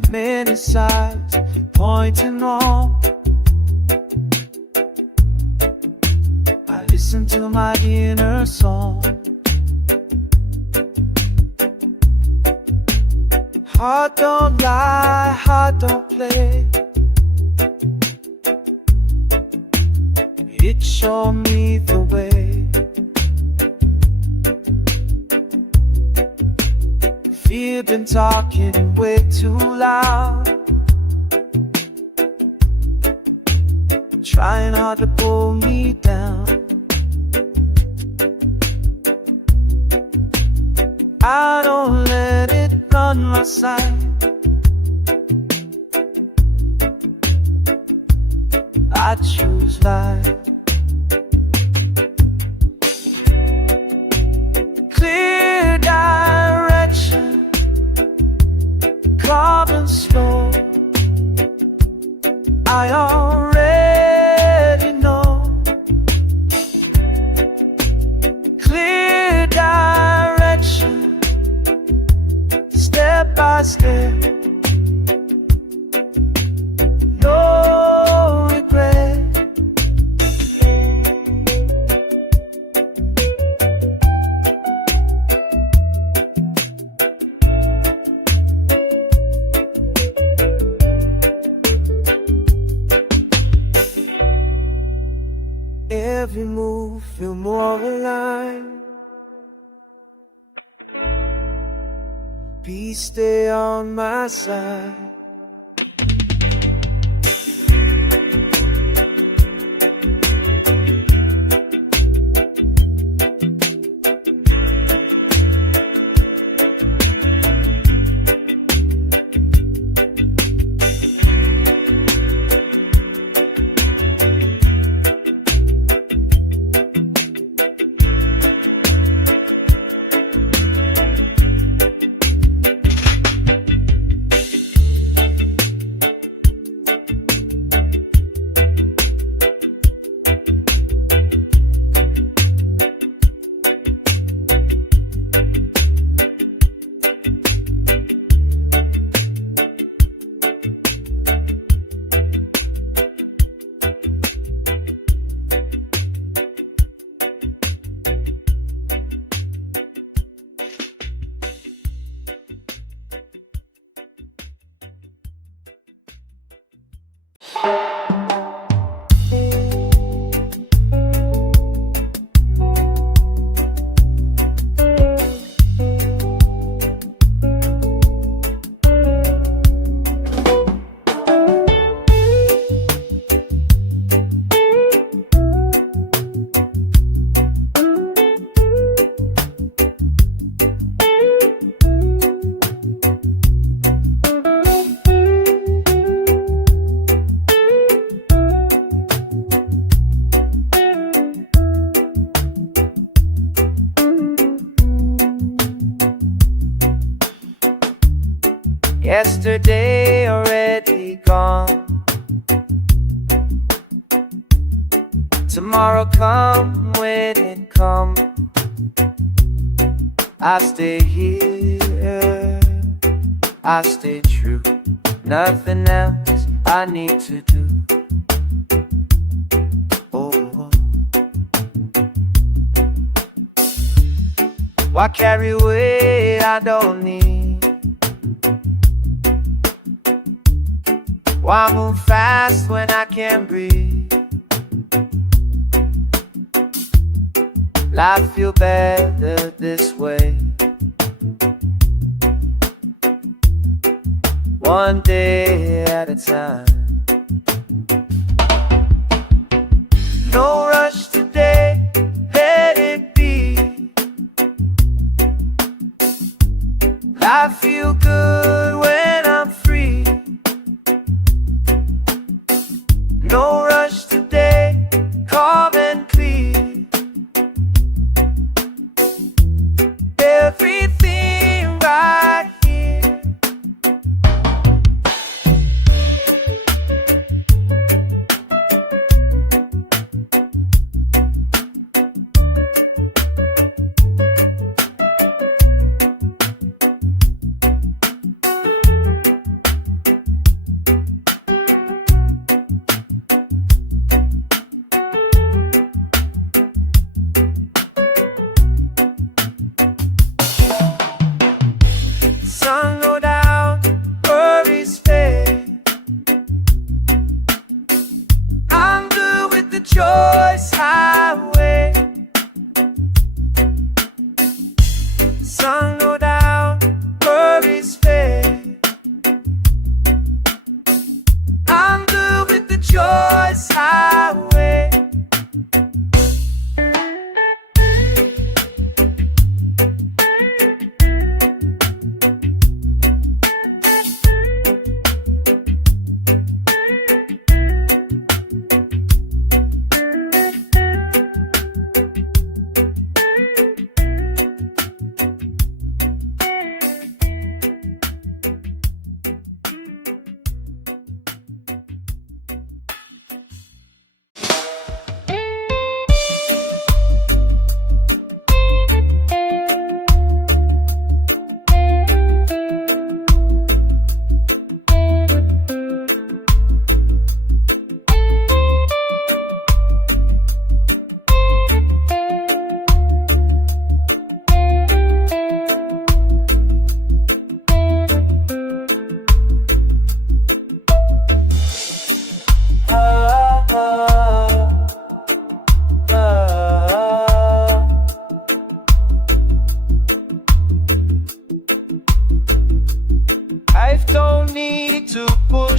to many sides, pointing on. I listen to my inner song. Heart don't lie, heart don't play. It showed me the way. Fear been talking way too loud, trying hard to pull me down. I don't let it run my side. I choose life. Clear direction, calm and slow. I already know. Clear direction, step by step. No regret. Every move feel more alive. Peace stay on my side. Yesterday already gone. Tomorrow come when it come. I stay here, I stay true. Nothing else I need to do. Oh, why carry weight I don't need? Why move fast when I can't breathe? Life feel better this way. One day at a time. No rush today, let it be. I feel good when I'm free. No rush today, calm and clean. Everything right here.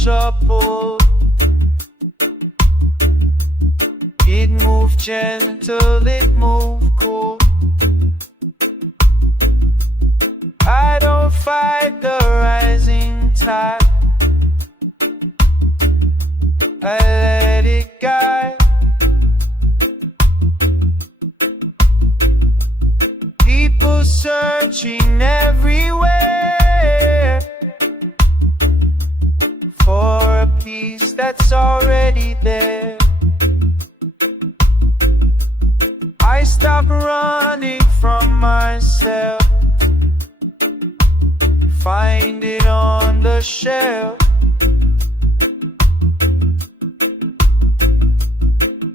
shuffle. It moved gentle, it moved cool. I don't fight the rising tide, I let it guide. People searching everywhere for a piece that's already there. I stop running from myself, find it on the shelf.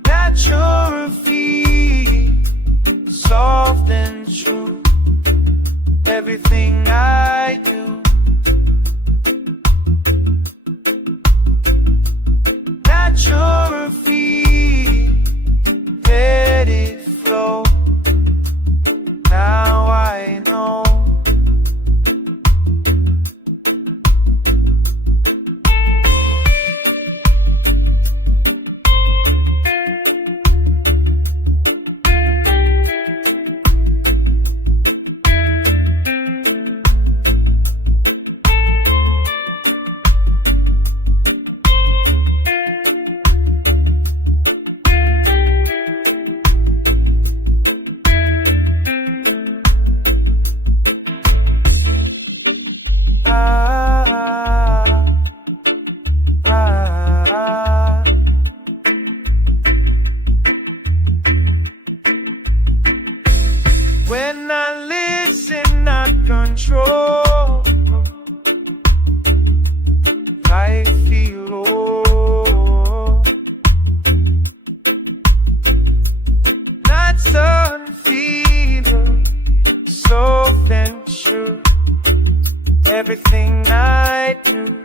Natural, soft and true, everything I do. Natural, let it flow. Now I know. When I listen, not control, I feel low. Not some feeling, so then sure, everything I do.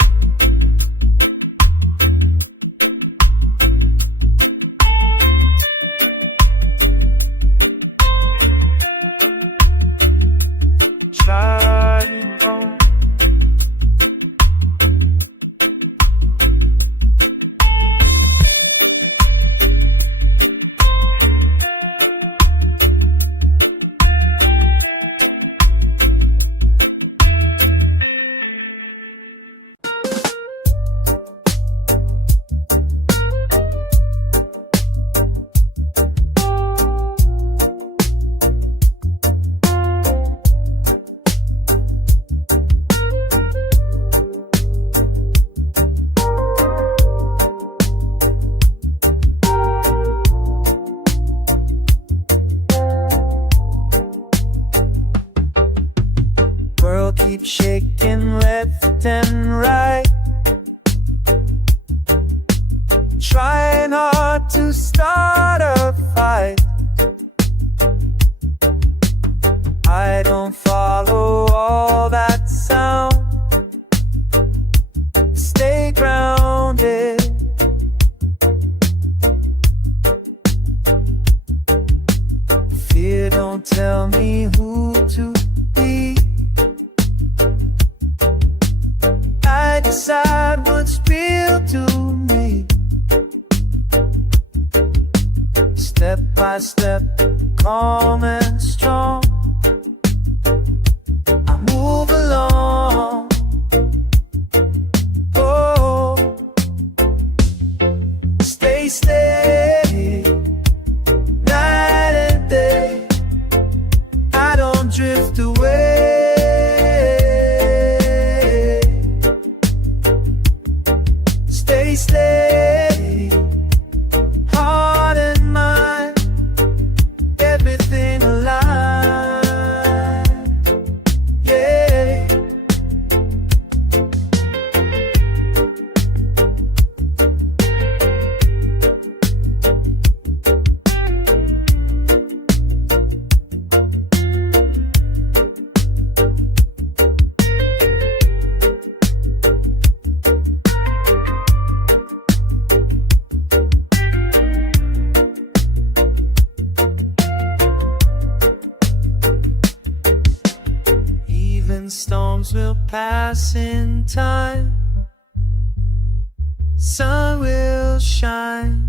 Keep shaking left and right, trying hard to start a fight. I don't follow all that sound, stay grounded. Fear don't tell me who to be, I decide what's real to me. Step by step, calm and strong, I move along. Oh, stay steady, night and day, I don't drift away. Stay steady, heart and mind, everything alive, yeah. Storms will pass in time, sun will shine